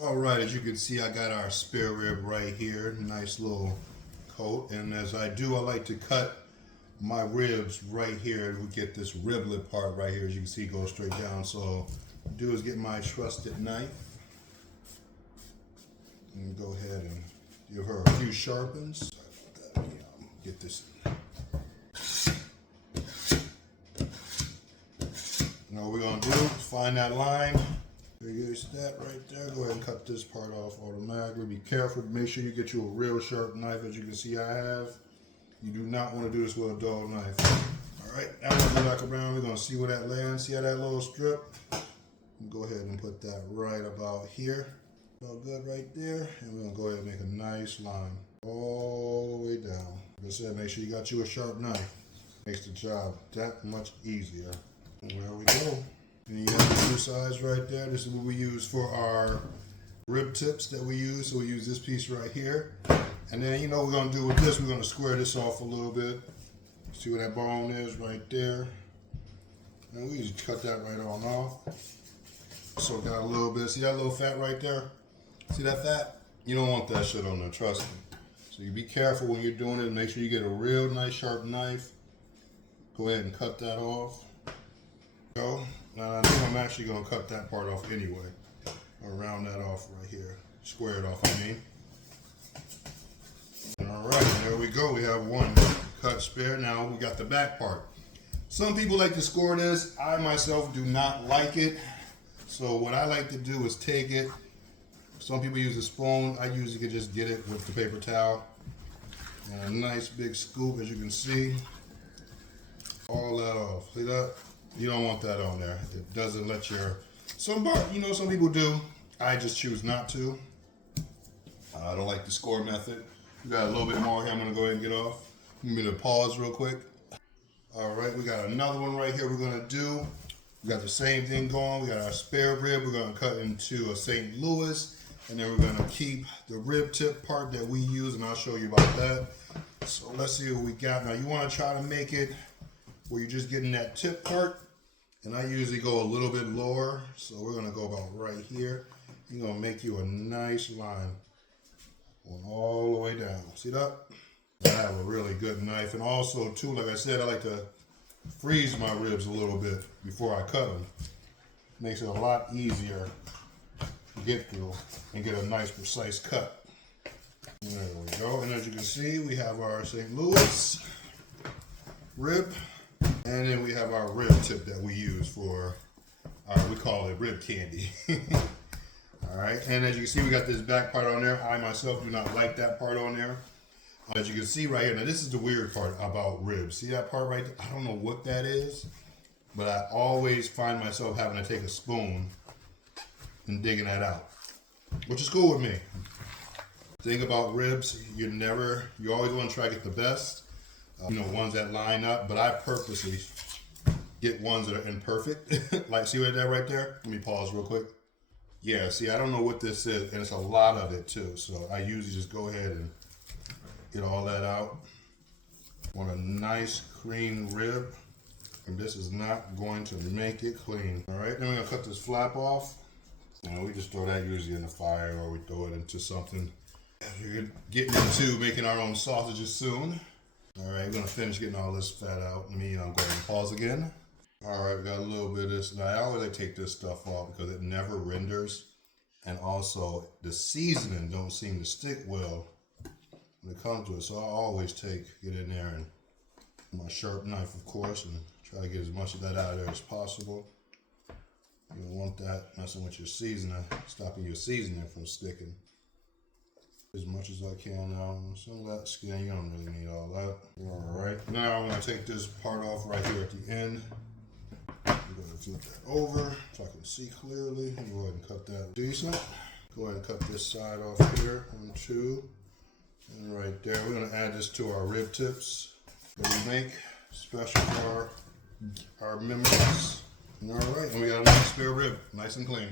All right, as you can see, I got our spare rib right here. Nice little coat. And as I do, I like to cut my ribs right here. We get this riblet part right here. As you can see, goes straight down. So what I do is get my trusted knife and go ahead and give her a few sharpens. Get this. Now what we're gonna do is find that line. Here's that right there. Go ahead and cut this part off automatically. Be careful. Make sure you get you a real sharp knife, as you can see I have. You do not want to do this with a dull knife. All right, now we're gonna go back around. We're gonna see where that lands. See how that little strip? Go ahead and put that right about here. All good right there. And we're gonna go ahead and make a nice line all the way down. Like I said, make sure you got you a sharp knife. Makes the job that much easier. And there we go. And you have the two sides right there. This is what we use for our rib tips that we use. So we use this piece right here. And then, you know what we're going to do with this, we're going to square this off a little bit. See where that bone is right there. And we just cut that right on off. So got a little bit, see that little fat right there? See that fat? You don't want that shit on there, trust me. So you be careful when you're doing it. Make sure you get a real nice sharp knife. Go ahead and cut that off. Go. Now I think I'm actually going to cut that part off anyway. I'll round that off right here. Square it off, I mean. Alright, there we go. We have one cut spare. Now we got the back part. Some people like to score this. I myself do not like it. So what I like to do is take it. Some people use a spoon. I usually can just get it with the paper towel. And a nice big scoop, as you can see. All that off. See that? You don't want that on there. It doesn't let your, some people do. I just choose not to. I don't like the score method. We got a little bit more here I'm gonna go ahead and get off. I'm gonna pause real quick. All right, we got another one right here we're gonna do. We got the same thing going. We got our spare rib. We're gonna cut into a St. Louis, and then we're gonna keep the rib tip part that we use, and I'll show you about that. So let's see what we got. Now you wanna try to make it where you're just getting that tip part. And I usually go a little bit lower, so we're gonna go about right here. You're gonna make you a nice line going all the way down. See that? I have a really good knife, and also too, like I said, I like to freeze my ribs a little bit before I cut them. Makes it a lot easier to get through and get a nice precise cut. And there we go. And as you can see, we have our St. Louis rib. And then we have our rib tip that we use for we call it rib candy. All right, and as you can see, we got this back part on there. I myself do not like that part on there. As you can see right here, now this is the weird part about ribs. See that part right there? I don't know what that is, but I always find myself having to take a spoon and digging that out, which is cool with me. The thing about ribs, you always want to try to get the best. Ones that line up, but I purposely get ones that are imperfect. Like, see that right there? Let me pause real quick. Yeah, see, I don't know what this is, and it's a lot of it too. So I usually just go ahead and get all that out. Want a nice clean rib, and this is not going to make it clean. All right, then we're gonna cut this flap off. We just throw that usually in the fire, or we throw it into something. We're getting into making our own sausages soon. All right, we're gonna finish getting all this fat out. Let me go ahead and pause again. All right, we got a little bit of this. Now, I always like to take this stuff off because it never renders. And also, the seasoning don't seem to stick well when it comes to it. So I always get in there and my sharp knife, of course, and try to get as much of that out of there as possible. You don't want that messing with your seasoning, stopping your seasoning from sticking. As much as I can now. Some of that skin, you don't really need all that. Alright, now I'm going to take this part off right here at the end. I'm going to flip that over so I can see clearly. Go ahead and cut that decent. Go ahead and cut this side off here. 1, 2. And right there. We're going to add this to our rib tips that we make special for our members. Alright, and we got a nice spare rib. Nice and clean.